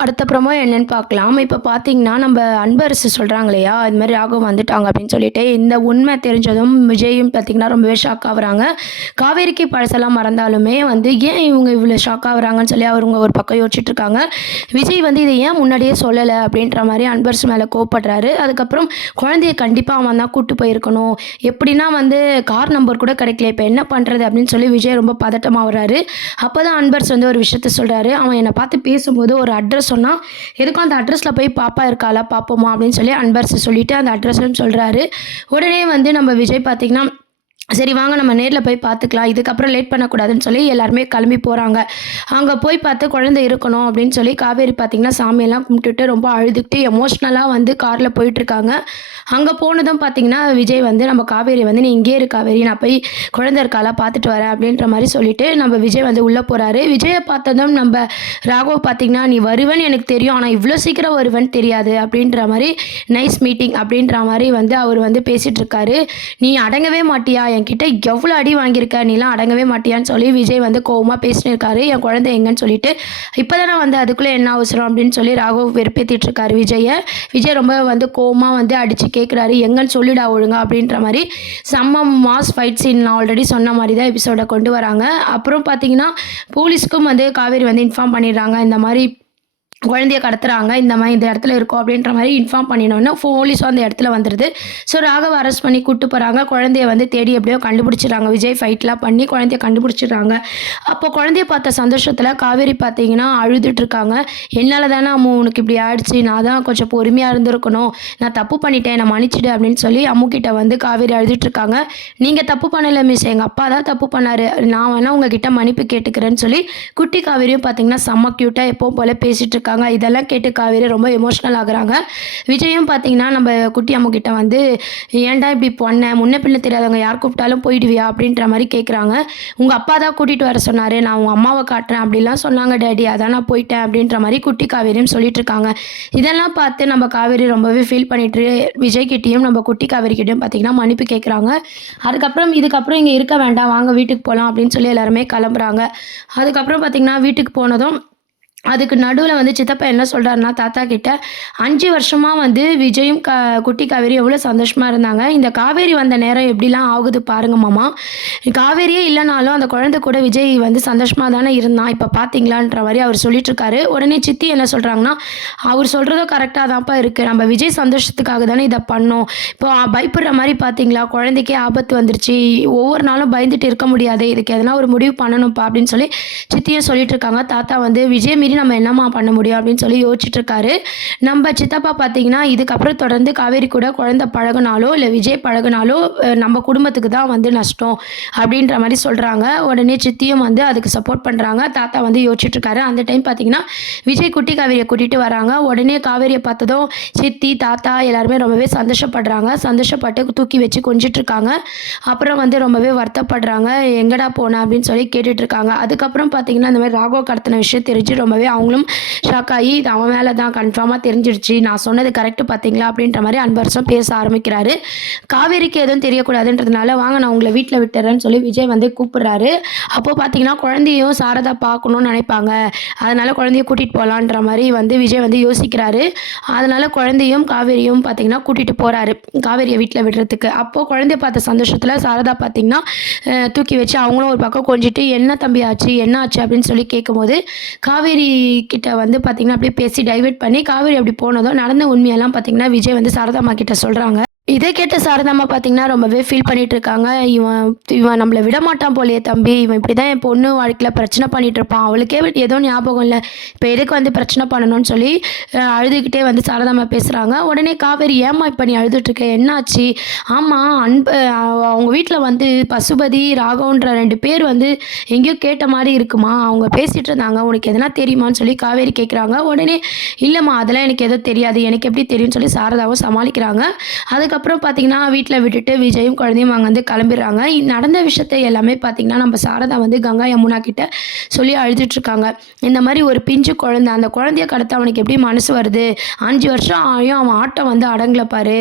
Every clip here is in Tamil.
அடுத்த ப்ரோமோ என்னன்னு பார்க்கலாம். இப்ப பார்த்தீங்கன்னா, நம்ப அன்பரசு சொல்றாங்க இல்லையா? இது மாரி ராகவ் வந்துட்டாங்க அப்படின்னு சொல்லிட்டு, இந்த உண்மை தெரிஞ்சதும் விஜயும் பார்த்தீங்கன்னா, ரொம்பவே ஷாக் ஆவுறாங்க. காவேரிக்கு பழசெல்லாம் மறந்தாலுமே வந்து, ஏன் இவங்க இவ்வளோ ஷாக் ஆகுறாங்கன்னு சொல்லி அவங்க ஒரு பக்கம் யோசிச்சுட்டு இருக்காங்க. விஜய் வந்து இத ஏன் முன்னாடியே சொல்லல? அப்படின்ற மாரி அன்பரசு மேல கோவப்படுறாரு. அதுக்கப்புறம் குழந்தைய கண்டிப்பா அவன் தான் கூட்டு போயிருக்கணும். எப்படின்னா வந்து கார் நம்பர் கூட கிடைக்கல. இப்ப என்ன பண்றது? அப்படின்னு சொல்லி விஜய் ரொம்ப பதட்டமாவுறாரு. அப்பதான் அன்பரசு வந்து ஒரு விஷயத்த சொல்றாரு. அவன் என்ன பார்த்து பேசும்போது ஒரு அட்ரஸ் சொன்னா, எதுக்கும் அந்த அட்ரஸ்ல போய் பாப்பா இருக்காளா? பார்ப்போமா? அப்படின்னு சொல்லி அன்பரசு சொல்லிட்டு அந்த அட்ரஸும் சொல்றாரு. உடனே வந்து நம்ம விஜய் பார்த்தீங்கன்னா, சரி வாங்க நம்ம நேர்ல போய் பார்த்துக்கலாம். இதுக்கப்புறம் லேட் பண்ணக்கூடாதுன்னு சொல்லி எல்லாருமே கிளம்பி போறாங்க. அங்க போய் பார்த்து குழந்தை இருக்கணும் அப்படின்னு சொல்லி காவேரி பார்த்தீங்கன்னா, சாமியெல்லாம் கும்பிட்டுட்டு ரொம்ப அழுதுகிட்டு எமோஷ்னலா வந்து கார்ல போயிட்டுருக்காங்க. அங்க போனதும் பார்த்தீங்கன்னா, விஜய் வந்து நம்ம காவேரி வந்து "நீ இங்கேயே இரு காவேரி, நான் போய் குழந்தை இருக்காளா பார்த்துட்டு வரேன்" அப்படின்ற மாரி சொல்லிட்டு நம்ம விஜய் வந்து உள்ள போறாரு. விஜய பார்த்ததும் நம்ப ராகவ் பார்த்தீங்கன்னா, "நீ வருவேன்னு எனக்கு தெரியும். ஆனா இவ்ளோ சீக்கிரம் வருவேன்னு தெரியாது" அப்படின்ற மாரி நைஸ் மீட்டிங் அப்படின்ற மாரி வந்து அவரு வந்து பேசிட்டு இருக்காரு. "நீ அடங்கவே மாட்டியா? என்கிட்ட எவ்வளோ அடி வாங்கியிருக்க? நீலாம் அடங்கவே மாட்டியான்னு" சொல்லி விஜய் வந்து கோவமா பேசின்னு இருக்காரு. என் குழந்தை எங்கன்னு சொல்லிட்டு. "இப்பதானே வந்த அதுக்குள்ள என்ன அவசரம்?" அப்படின்னு சொல்லி ராகவ் வெறுப்பேத்திட்டு இருக்காரு விஜய. விஜய் ரொம்ப வந்து கோவமா வந்து அடிச்சு கேட்குறாரு. "எங்கன்னு சொல்லுடா ஒழுங்கா" அப்படின்ற மாரி செம்ம மாஸ் ஃபைட் சீன் நான் ஆல்ரெடி சொன்ன மாரி தான் எபிசோட கொண்டு வராங்க. அப்புறம் பார்த்தீங்கன்னா, போலீஸ்க்கும் வந்து காவேரி வந்து இன்ஃபார்ம் பண்ணிடுறாங்க. இந்த மாரி குழந்தைய கடத்துறாங்க. இந்த மாரி இந்த இடத்துல இருக்கோம் அப்படின்ற மாரி இன்ஃபார்ம் பண்ணினோனே, போலீஸும் அந்த இடத்துல வந்துருது. ஸோ ராகவ அரெஸ்ட் பண்ணி கூட்டு போறாங்க. குழந்தைய வந்து தேடி எப்படியோ கண்டுபிடிச்சிடுறாங்க. விஜய் ஃபைட்லாம் பண்ணி குழந்தைய கண்டுபிடிச்சிடுறாங்க. அப்போ குழந்தைய பார்த்த சந்தோஷத்துல காவேரி பார்த்தீங்கன்னா, அழுதுட்டு இருக்காங்க. "என்னால தானே அம்மு உனக்கு இப்படி ஆயிடுச்சு. நான் தான் கொஞ்சம் பொறுமையா இருந்திருக்கணும். நான் தப்பு பண்ணிட்டேன். என்ன மன்னிச்சிடு" அப்படின்னு சொல்லி அம்மு கிட்ட வந்து காவேரி அழுதுட்டு இருக்காங்க. "நீங்க தப்பு பண்ணல மிஸ். எங்க அப்பா தான் தப்பு பண்ணாரு. நான் வேணா உங்ககிட்ட மன்னிப்பு கேட்டுக்கிறேன்னு" சொல்லி குட்டி காவேரியும் பார்த்தீங்கன்னா, செம்ம கியூட்டா எப்பவும் போல பேசிட்டு இருக்காங்க. இதெல்லாம் கேட்டு காவேரி ரொம்ப எமோஷனல் ஆகுறாங்க. விஜயும் பார்த்தீங்கன்னா, நம்ம குட்டி அம்மு கிட்ட வந்து, "ஏன்டா இப்படி பண்ண? முன்ன பின்ன தெரியாதவங்க யார் கூப்பிட்டாலும் போயிடுவியா?" அப்படின்ற மாரி கேட்குறாங்க. "உங்க அப்பா தான் கூட்டிட்டு வர சொன்னாரு. நான் உங்க அம்மாவ காட்டுறேன் அப்படிலாம் சொன்னாங்க டாடி. அதான் நான் போயிட்டேன்" அப்படின்ற மாரி குட்டி காவேரியும் சொல்லிட்டு இருக்காங்க. இதெல்லாம் பார்த்து நம்ம காவேரி ரொம்பவே ஃபீல் பண்ணிட்டு விஜய் கிட்டயும், நம்ம குட்டி காவேரி கிட்டயும் பார்த்தீங்கன்னா மன்னிப்பு கேட்குறாங்க. அதுக்கப்புறம் இதுக்கப்புறம் இங்க இருக்க வேண்டாம். வாங்க வீட்டுக்கு போலாம் அப்படின்னு சொல்லி எல்லாருமே கிளம்புறாங்க. அதுக்கப்புறம் பார்த்தீங்கன்னா, வீட்டுக்கு போனதும் அதுக்கு நடுவுல வந்து சித்தப்பா என்ன சொல்றாருன்னா, தாத்தா கிட்ட, 5 வருஷமா வந்து விஜயும் குட்டி காவேரியும் எவ்வளோ சந்தோஷமா இருந்தாங்க. இந்த காவேரி வந்த நேரம் எப்படிலாம் ஆகுது பாருங்க மாமா. காவேரியே இல்லனாலும் அந்த குழந்தை கூட விஜய் வந்து சந்தோஷமா தானே இருந்தான். இப்ப பார்த்தீங்களான்ற மாரி அவர் சொல்லிட்டு இருக்காரு. உடனே சித்தி என்ன சொல்றாங்கன்னா, அவர் சொல்றதும் கரெக்ட்டா தான்ப்பா இருக்கு. நம்ம விஜய் சந்தோஷத்துக்காக தானே இத பண்ணோம். இப்போ பயப்படுற மாரி பார்த்தீங்களா? குழந்தைக்கே ஆபத்து வந்துருச்சு. ஒவ்வொரு நாளும் பயந்துட்டு இருக்க முடியாது. இதுக்கு எதனா ஒரு முடிவு பண்ணணும்ப்பா அப்படின்னு சொல்லி சித்தியும் சொல்லிட்டு இருக்காங்க. தாத்தா வந்து விஜய் மீறி நம்ம என்னம்மா பண்ண முடியும் அப்படின்னு சொல்லி யோசிச்சுட்டு இருக்காரு. நம்ம சித்தப்பா பார்த்தீங்கன்னா, இதுக்கப்புறம் தொடர்ந்து காவேரி கூட குழந்தை பழகுனாலோ, இல்ல விஜய் பழகுனாலோ நம்ம குடும்பத்துக்கு தான் வந்து நஷ்டம் அப்படின்ற மாரி சொல்றாங்க. உடனே சித்தியும் வந்து அதுக்கு சப்போர்ட் பண்றாங்க. தாத்தா வந்து யோசிச்சுட்டு இருக்காரு. அந்த டைம் பார்த்தீங்கன்னா, விஜய் குட்டி காவேரிய கூட்டிட்டு வராங்க. உடனே காவேரிய பார்த்ததும் சித்தி, தாத்தா எல்லாருமே ரொம்பவே சந்தோஷப்படுறாங்க. சந்தோஷப்பட்டு தூக்கி வச்சு கொஞ்சிட்டு இருக்காங்க. அப்புறம் வந்து ரொம்பவே வருத்தப்படுறாங்க. "எங்கடா போன?" அப்படின்னு சொல்லி கேட்டுட்டு இருக்காங்க. அதுக்கப்புறம் பார்த்தீங்கன்னா, இந்த மாரி ராகவ் கடத்தின விஷயம் தெரிஞ்சு ரொம்பவே அவங்களும் ஷாக் ஆகி, "இது அவன் மேல தான் கன்ஃபார்மா தெரிஞ்சிடுச்சு. நான் சொன்னது கரெக்ட் பார்த்தீங்களா?" அப்படின்ற மாரி அன்பரசும் பேச ஆரம்பிக்கிறாரு. காவேரிக்கு எதுவும் தெரியக்கூடாதுன்றதுனால, "வாங்க நான் உங்கள வீட்ல விட்டுர்றேன்னு" சொல்லி விஜய் வந்து கூப்பிடுறாரு. அப்போ பார்த்தீங்கன்னா, குழந்தையும் சாரதா பார்க்கணும்னு நினைப்பாங்க. அதனால குழந்தைய கூட்டிட்டு போலான்ற மாரி வந்து விஜய் வந்து யோசிக்கிறாரு. அதனால குழந்தையும், காவேரியும் பார்த்தீங்கன்னா கூட்டிட்டு போறாரு. காவேரிய வீட்ல விடுறதுக்கு. அப்போ குழந்தைய பார்த்த சந்தோஷத்துல சாரதா பார்த்தீங்கன்னா, தூக்கி வச்சு அவங்களும் ஒரு பக்கம் கொஞ்சிட்டு, "என்ன தம்பி ஆச்சு? என்ன ஆச்சு?" அப்படின்னு சொல்லி கேட்கும்போது, காவேரி கிட்ட வந்து பார்த்தீங்கன்னா, அப்படியே பேசி டைவர்ட் பண்ணி காவேரி அப்படி போனதும் நடந்த உண்மையெல்லாம் பார்த்தீங்கன்னா, விஜய் வந்து சாரதாம்மா கிட்ட சொல்றாங்க. இதை கேட்ட சாரதாம்மா பார்த்தீங்கன்னா, ரொம்பவே ஃபீல் பண்ணிட்டு இருக்காங்க. "இவன் இவன் நம்மள விடமாட்டான் போலயே தம்பி. இவன் இப்படிதான் என் பொண்ணு வாழ்க்கையில பிரச்சனை பண்ணிட்டு இருப்பான். அவளுக்கே ஏதோ ஞாபகம் இல்ல. இப்ப எதுக்கு வந்து பிரச்சனை பண்ணணும்னு" சொல்லி அழுதுகிட்டே வந்து சாரதாம்மா பேசுறாங்க. உடனே காவேரி, "ஏம்மா இப்ப நீ அழுதுட்டு இருக்க? என்னாச்சு? ஆமா அவங்க வீட்ல வந்து பசுபதி, ராகவன்ற 2 பேர் வந்து எங்கேயோ கேட்ட மாரி இருக்குமா. அவங்க பேசிட்டு இருந்தாங்க. உனக்கு எதனா தெரியுமான்னு?" சொல்லி காவேரி கேட்குறாங்க. உடனே, "இல்லம்மா அதெல்லாம் எனக்கு எதுவும் தெரியாது. எனக்கு எப்படி தெரியும்னு" சொல்லி சாரதாவும் சமாளிக்கிறாங்க. அதுக்கப்புறம் இதுக்கப்புறம் பார்த்தீங்கன்னா, வீட்ல விட்டுட்டு விஜயும், குழந்தையும் அங்கேருந்து கிளம்பிடுறாங்க. நடந்த விஷயத்த எல்லாமே பார்த்தீங்கன்னா, நம்ம சாரதா வந்து கங்கா, யமுனா கிட்ட சொல்லி அழுதுட்டுருக்காங்க. இந்த மாரி ஒரு பிஞ்சு குழந்தை, அந்த குழந்தைய கடத்த அவனுக்கு எப்படி மனசு வருது? 5 வருஷம் ஆயும் அவன் ஆட்டம் வந்து அடங்கல பாரு.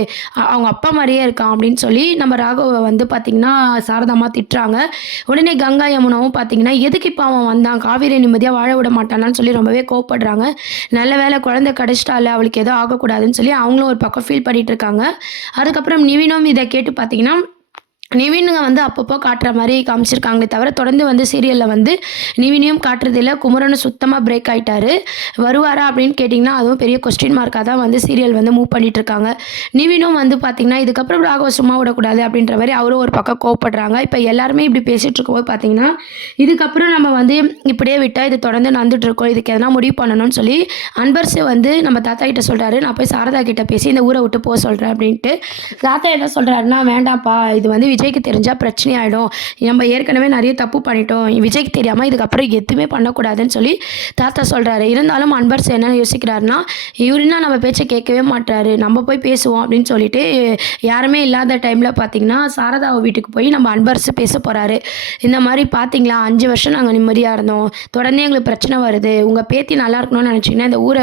அவங்க அப்பா மாரியே இருக்கான் அப்படின்னு சொல்லி நம்ம ராகவ வந்து பார்த்தீங்கன்னா, சாரதாம்மா திட்டுறாங்க. உடனே கங்கா, யமுனாவும் பார்த்தீங்கன்னா, எதுக்கு இப்ப அவன் வந்தான்? காவேரிய நிம்மதியா வாழ விட மாட்டானான்னு சொல்லி ரொம்பவே கோவப்படுறாங்க. நல்ல வேளை குழந்தை கிடைச்சிட்டால்ல, அவளுக்கு எதுவும் ஆகக்கூடாதுன்னு சொல்லி அவங்களும் ஒரு பக்கம் ஃபீல் பண்ணிட்டு இருக்காங்க. அதுக்கப்புறம் நிவினும் இத கேட்டு பார்த்தீங்கன்னா, நிவினுங்க வந்து அப்பப்போ காட்டுற மாரி காமிச்சிருக்காங்களே தவிர, தொடர்ந்து வந்து சீரியல்ல வந்து நிவினையும் காட்டுறதில்ல. குமரனும் சுத்தமா பிரேக் ஆயிட்டாரு. வருவாரா அப்படின்னு கேட்டிங்கன்னா, அதுவும் பெரிய கொஸ்டின் மார்க்கா தான் வந்து சீரியல் வந்து மூவ் பண்ணிட்டுருக்காங்க. நிவினும் வந்து பார்த்தீங்கன்னா, இதுக்கப்புறம் ராகவ சும்மா விடக்கூடாது அப்படின்ற மாரி அவரும் ஒரு பக்கம் கோவப்படுறாங்க. இப்ப எல்லாருமே இப்படி பேசிட்டு இருக்கும்போது பார்த்தீங்கன்னா, இதுக்கப்புறம் நம்ம வந்து இப்படியே விட்டா இது தொடர்ந்து நடந்துட்டுருக்கும். இதுக்கு எதனா முடிவு பண்ணணும்னு சொல்லி அன்பரசு வந்து நம்ம தாத்தா கிட்ட சொல்றாரு. நான் போய் சாரதா கிட்ட பேசி இந்த ஊர விட்டு சொல்றேன் அப்படின்ட்டு. தாத்தா என்ன சொல்றாருன்னா, வேண்டாம்ப்பா இது வந்து விஜய்க்கு தெரிஞ்சா பிரச்சனை ஆயிடும். நம்ம ஏற்கனவே நிறைய தப்பு பண்ணிட்டோம். விஜய்க்கு தெரியாம இதுக்கப்புறம் எதுவுமே பண்ணக்கூடாதுன்னு சொல்லி தாத்தா சொல்றாரு. இருந்தாலும் அன்பரசு என்ன யோசிக்கிறாருன்னா, இவருன்னா நம்ம பேச்ச கேட்கவே மாட்றாரு. நம்ம போய் பேசுவோம் அப்படின்னு சொல்லிட்டு, யாருமே இல்லாத டைம்ல பார்த்தீங்கன்னா, சாரதாவ வீட்டுக்கு போய் நம்ம அன்பரசு பேச போறாரு. இந்த மாரி பார்த்தீங்களா, 5 வருஷம் நாங்க நிம்மதியா இருந்தோம். தொடர்ந்து எங்களுக்கு பிரச்சனை வருது. உங்க பேத்தி நல்லா இருக்கணும்னு நினைச்சீங்கன்னா, இந்த ஊர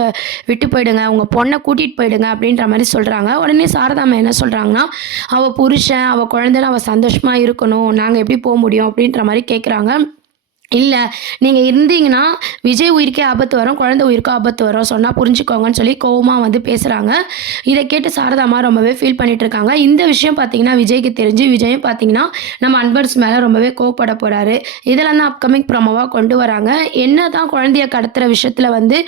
விட்டு போயிடுங்க. உங்க பொண்ண கூட்டிட்டு போயிடுங்க அப்படின்ற மாரி சொல்றாங்க. உடனே சாரதாம்மா என்ன சொல்றாங்கன்னா, அவ புருஷன், அவ குழந்தைன்னு அவ சந்தோஷமா இருக்கணும். நாங்க எப்படி முடியும் அப்படின்ற மாரி கேட்குறாங்க. இல்ல. நீங்க இருந்தீங்கன்னா, விஜய் உயிருக்கே ஆபத்து வரும். குழந்தை உயிருக்கும் ஆபத்து வரும். சொன்னா புரிஞ்சுக்கோங்கன்னு சொல்லி கோவமா வந்து பேசுறாங்க. இத கேட்டு சாரதாம்மா ரொம்பவே ஃபீல் பண்ணிட்டு இருக்காங்க. இந்த விஷயம் பார்த்தீங்கன்னா, விஜய்க்கு தெரிஞ்சு விஜயும் பார்த்தீங்கன்னா, நம்ம அன்பரசு மேல ரொம்பவே கோவப்பட போறாரு. இதெல்லாம் தான் அப்கமிங் ப்ரோமோவா கொண்டு வராங்க. என்னதான் குழந்தைய கடத்துற விஷயத்துல வந்து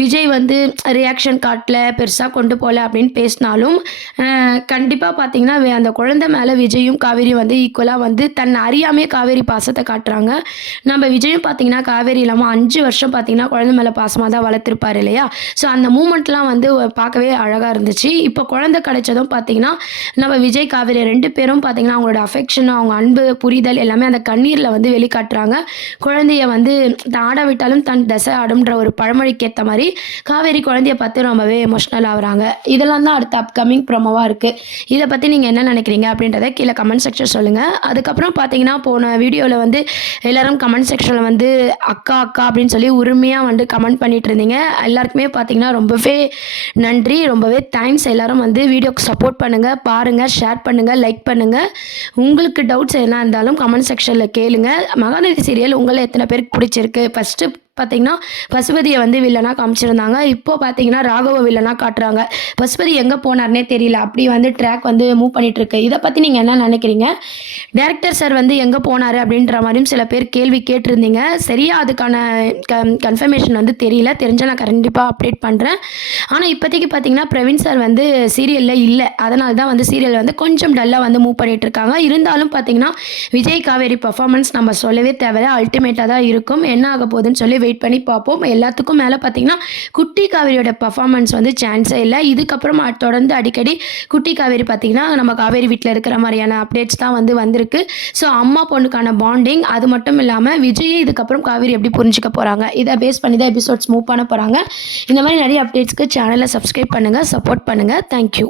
விஜய் வந்து ரியாக்ஷன் காட்டல, பெருசா கொண்டு போல அப்படின்னு பேசினாலும், கண்டிப்பா பார்த்தீங்கன்னா, அந்த குழந்தை மேல விஜயும், காவேரியும் வந்து ஈக்குவலா வந்து தன்னை அறியாமயே காவேரி பாசத்த காட்டுறாங்க. நம்ம விஜயும் பார்த்தீங்கன்னா, காவேரி இல்லாம 5 வருஷம் பார்த்தீங்கன்னா, குழந்தை மேல பாசமா தான் வளர்த்துருப்பாரு இல்லையா? ஸோ அந்த மூமெண்ட்லாம் வந்து பார்க்கவே அழகா இருந்துச்சு. இப்போ குழந்தை கிடைச்சதும் பார்த்தீங்கன்னா, நம்ம விஜய், காவேரி 2 பேரும் பார்த்தீங்கன்னா, அவங்களோட அஃபெக்ஷன், அவங்க அன்பு, புரிதல் எல்லாமே அந்த கண்ணீர்ல வந்து வெளிக்காட்டுறாங்க. குழந்தைய வந்து ஆட விட்டாலும் தன் தசை ஆடும்ன்ற ஒரு பழமொழிக்கு ஏத்த மாரி, காவேரி குழந்தைய பார்த்து ரொம்பவே எமோஷனல் ஆகுறாங்க. இதெல்லாம் தான் அடுத்த அப்கமிங் ப்ரோமோவா இருக்கு. இத பத்தி நீங்க என்ன நினைக்கிறீங்க? அப்படின்றத கீழ கமெண்ட் செக்ஷன் சொல்லுங்க. அதுக்கப்புறம் பார்த்தீங்கன்னா, போன வீடியோல வந்து எல்லாரும் கமெண்ட் செக்ஷனில் வந்து அக்கா அக்கா அப்படின்னு சொல்லி உரிமையாக வந்து கமெண்ட் பண்ணிட்டு இருந்தீங்க. எல்லாருக்குமே பார்த்தீங்கன்னா ரொம்பவே நன்றி, ரொம்பவே தேங்க்ஸ். எல்லாரும் வந்து வீடியோக்கு சப்போர்ட் பண்ணுங்கள், பாருங்கள், ஷேர் பண்ணுங்கள், லைக் பண்ணுங்கள். உங்களுக்கு டவுட்ஸ் எதுனா இருந்தாலும் கமெண்ட் செக்ஷனில் கேளுங்க. மகாநதி சீரியல் உங்களை எத்தனை பேருக்கு பிடிச்சிருக்கு? ஃபஸ்ட்டு பார்த்தீங்கன்னா, பசுபதியை வந்து வில்லனாக காமிச்சிருந்தாங்க. இப்போ பார்த்தீங்கன்னா, ராகவ வில்லனாக காட்டுறாங்க. பசுபதி எங்கே போனார்னே தெரியல. அப்படி வந்து ட்ராக் வந்து மூவ் பண்ணிட்டு இருக்கு. இதை பற்றி நீங்கள் என்ன நினைக்கிறீங்க? டைரக்டர் சார் வந்து எங்கே போனார் அப்படின்ற மாதிரியும் சில பேர் கேள்வி கேட்டிருந்தீங்க. சரியா அதுக்கான கன்ஃபர்மேஷன் வந்து தெரியல. தெரிஞ்சால் நான் கண்டிப்பாக அப்டேட் பண்ணுறேன். ஆனால் இப்போதைக்கு பார்த்தீங்கன்னா, பிரவீன் சார் வந்து சீரியலில் இல்லை. அதனால தான் வந்து சீரியல் வந்து கொஞ்சம் டல்லாக வந்து மூவ் பண்ணிட்டு இருக்காங்க. இருந்தாலும் பார்த்தீங்கன்னா, விஜய் காவேரி பர்ஃபார்மன்ஸ் நம்ம சொல்லவே தேவையில்ல, அல்டிமேட்டாக தான் இருக்கும். என்ன ஆக போகுதுன்னு சொல்லி வெயிட் பண்ணி பார்ப்போம். எல்லாத்துக்கும் மேலே பார்த்தீங்கன்னா, குட்டி காவேரியோட பர்ஃபார்மன்ஸ் வந்து சான்ஸே இல்லை. இதுக்கப்புறம் தொடர்ந்து அடிக்கடி குட்டி காவேரி பார்த்தீங்கன்னா, நம்ம காவேரி வீட்டில் இருக்கிற மாதிரியான அப்டேட்ஸ் தான் வந்து வந்திருக்கு. ஸோ அம்மா பொண்ணுக்கான பாண்டிங், அது மட்டும் இல்லாமல் விஜயை இதுக்கப்புறம் காவேரி எப்படி புரிஞ்சுக்க போகிறாங்க, இதை பேஸ் பண்ணி தான் எபிசோட்ஸ் மூவ் பண்ண போகிறாங்க. இந்த மாதிரி நிறைய அப்டேட்ஸ்க்கு சேனலை சப்ஸ்கிரைப் பண்ணுங்கள், சப்போர்ட் பண்ணுங்கள். தேங்க்யூ.